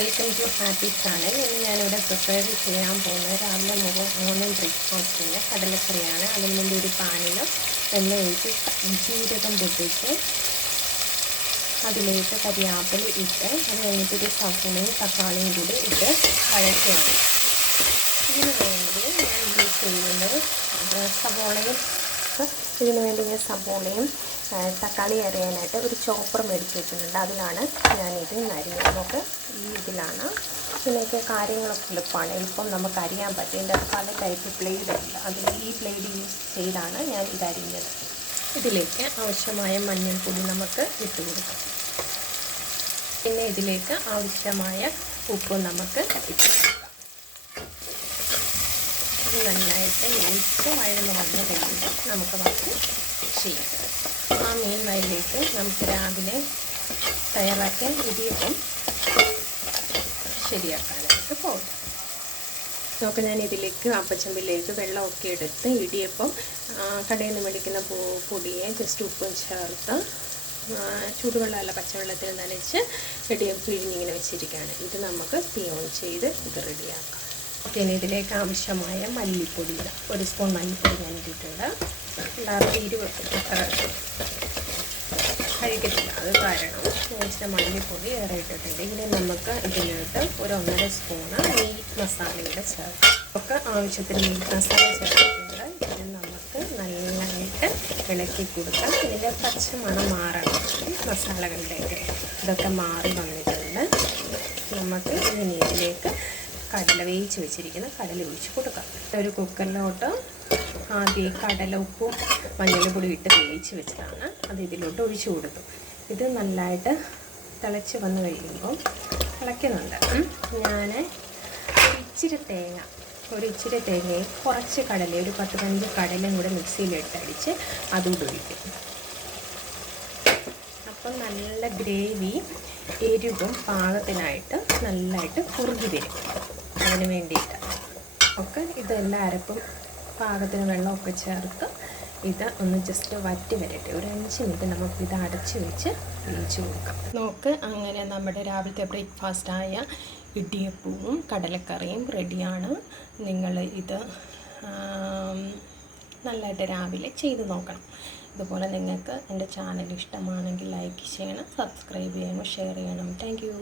Welcome to happy channel. ഇന്ന് ഞാനിവിടെ prepare ചെയ്യാൻ പോകുന്നത് രാവിലെ മോർണിംഗ് ബ്രേക്ക്ഫാസ്റ്റിൻ്റെ കടലക്കറിയാണ്. അതിന് വേണ്ടി ഒരു പാനിൽ എണ്ണ ഒഴിച്ച് ജീരകം പൊട്ടിച്ച് അതിലേക്ക് കരിയാപ്പില ഇട്ട് അത് കഴിഞ്ഞിട്ടൊരു സവോളയും തക്കാളിയും കൂടി ഇട്ട് വഴറ്റുകയാണ്. ഇതിന് വേണ്ടി ഞാൻ യൂസ് ചെയ്യുന്നത് സവോളയും തക്കാളി അരിയാനായിട്ട് ഒരു ചോപ്പർ മേടിച്ച് വെച്ചിട്ടുണ്ട്. അതിലാണ് ഞാനിത് അരിഞ്ഞത്. നമുക്ക് ഇതിലാണ് ഇതിലേക്ക് കാര്യങ്ങളൊക്കെ എളുപ്പം നമുക്ക് അരിയാൻ പറ്റും. ഇതിൻ്റെ പല ടൈപ്പ് ബ്ലേഡ് ഉണ്ട്. അതിൽ ഈ ബ്ലേഡ് യൂസ് ചെയ്താണ് ഞാൻ ഇത് അരിഞ്ഞത്. ഇതിലേക്ക് ആവശ്യമായ മഞ്ഞൾപ്പൊടി നമുക്ക് ഇട്ട് കൊടുക്കാം. പിന്നെ ഇതിലേക്ക് ആവശ്യമായ ഉപ്പും നമുക്ക് ഇട്ട് കൊടുക്കാം. ഇത് നന്നായിട്ട് യോജിച്ച് വഴന്ന് വന്ന് കഴിയുമ്പോൾ നമുക്ക് ബാക്കി ചെയ്യാം. ആ മീൻ വയലിലേക്ക് നമുക്ക് രാവിലെ തയ്യാറാക്കിയ ഇടിയപ്പം ശരിയാക്കാനായിട്ട് പോകും. നമുക്ക് ഞാൻ ഇതിലേക്ക് അപ്പച്ചമ്പിലേക്ക് വെള്ളമൊക്കെ എടുത്ത് ഇടിയപ്പം കടയിൽ നിന്ന് മേടിക്കുന്ന പൊടിയെ ജസ്റ്റ് ഉപ്പും ചേർത്ത് ചൂടുവെള്ളമല്ല പച്ചവെള്ളത്തിൽ നനച്ച് ഇടിയപ്പം പിഴിഞ്ഞിങ്ങനെ വെച്ചിരിക്കുകയാണ്. ഇത് നമുക്ക് തീ ഓൺ ചെയ്ത് ഇത് റെഡിയാക്കാം. പിന്നെ ഇതിലേക്ക് ആവശ്യമായ മല്ലിപ്പൊടി ഇടാം. 1 സ്പൂൺ മല്ലിപ്പൊടി ഞാൻ ഇട്ടിട്ടുണ്ട്. ഉണ്ടാകുന്ന 20 കഴിക്കത്തില്ല, അത് കാരണം ഇച്ചിരി മല്ലിപ്പൊടി ഏറെ ഇട്ടിട്ടുണ്ട്. ഇനി നമുക്ക് ഇതിലോട്ട് ഒരു 1.5 സ്പൂണ് മീറ്റ് മസാലയുടെ ചേർത്ത് ഒക്കെ ആവശ്യത്തിന് മീറ്റ് മസാല ചേർത്തിട്ടുണ്ട്. ഇത് നമുക്ക് നന്നായിട്ട് ഇളക്കി കൊടുക്കാം. ഇതിൻ്റെ പച്ചമണം മാറണം. മസാലകളുടെയൊക്കെ ഇതൊക്കെ മാറി വന്നിട്ടുണ്ട്. നമുക്ക് ഇനി ഇതിലേക്ക് കടല വേവിച്ച് വെച്ചിരിക്കുന്ന കടല ഒഴിച്ച് കൊടുക്കാം. ഒരു കുക്കറിലോട്ട് ആദ്യം കടല ഉപ്പും മഞ്ഞൾപ്പൊടി ഇട്ട് വേവിച്ച് വെച്ചതാണ്. അത് ഇതിലോട്ട് ഒഴിച്ച് കൊടുത്തു. ഇത് നല്ലതായിട്ട് തിളച്ച് വന്ന് കഴിയുമ്പോൾ തിളയ്ക്കുന്നുണ്ട്. ഞാൻ ഒരു ഇച്ചിരി തേങ്ങയും കുറച്ച് കടല, ഒരു 10-15 കടലയും കൂടെ മിക്സിയിലിട്ടടിച്ച് അതുകൂടെ ഒഴിക്കും. അപ്പം നല്ല ഗ്രേവി എരിവും പാകത്തിനായിട്ട് നല്ലതായിട്ട് കുറുകി വരും. അതിന് വേണ്ടിയിട്ട് ഒക്കെ ഇതെല്ലാം അരപ്പും പാകത്തിന് വെള്ളമൊക്കെ ചേർത്ത് ഇത് ഒന്ന് ജസ്റ്റ് വറ്റി വരട്ടെ. ഒരു 5 മിനിറ്റ് നമുക്ക് ഇത് അടച്ച് വെച്ച് വേവിച്ച് കൊടുക്കാം. നമുക്ക് അങ്ങനെ നമ്മുടെ രാവിലത്തെ ബ്രേക്ക്ഫാസ്റ്റായ ഇടിയപ്പവും കടലക്കറിയും റെഡിയാണ്. നിങ്ങൾ ഇത് നല്ലതായിട്ട് രാവിലെ ചെയ്ത് നോക്കണം. ഇതുപോലെ നിങ്ങൾക്ക് എൻ്റെ ചാനൽ ഇഷ്ടമാണെങ്കിൽ ലൈക്ക് ചെയ്യണം, സബ്സ്ക്രൈബ് ചെയ്യണം, ഷെയർ ചെയ്യണം. Thank you.